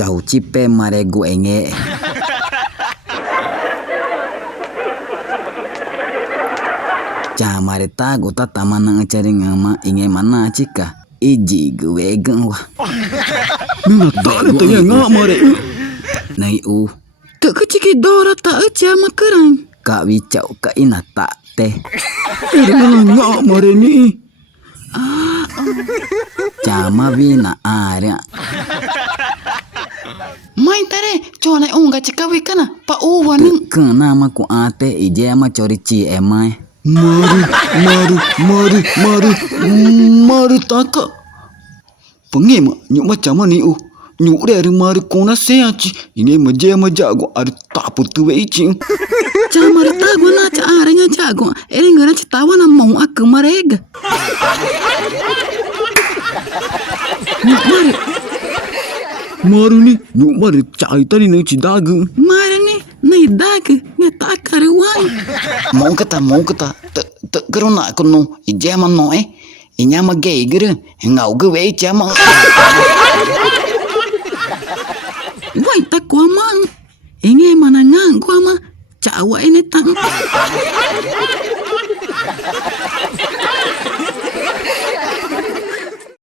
Chau cipe mare gu enge. Cha mare tago tata mana ngecari ngama inge mana cika. Iji gue geng wah. Nuna tak itu ya ngak mare. Nai Tak keciki dora tak aja makerang. Kak wicau ka ina tak teh. Irana ngak mare ni. Cama bina area. Main tare cola unga cikawi kana pa uwa ning. Kena ma ku ate ije ama corici emai. Maru taka. Pengema nyuk macam mana ni nyuk dari maru kona seaci. Ini maja jago ada tapu tuwe icing. Chamar tago na cha arenya jago. Erengana citawa na mau aku marega. Maru ni nyuk maru cai tadi nang cidagu. Mare ni nai dagu ngeta karuan. Mau kata tak kerana kono ije no inya magay gere ngau ge we chama. Wai tak kwa mang. Inge mana ngang kwa ma. Cawa ini tang.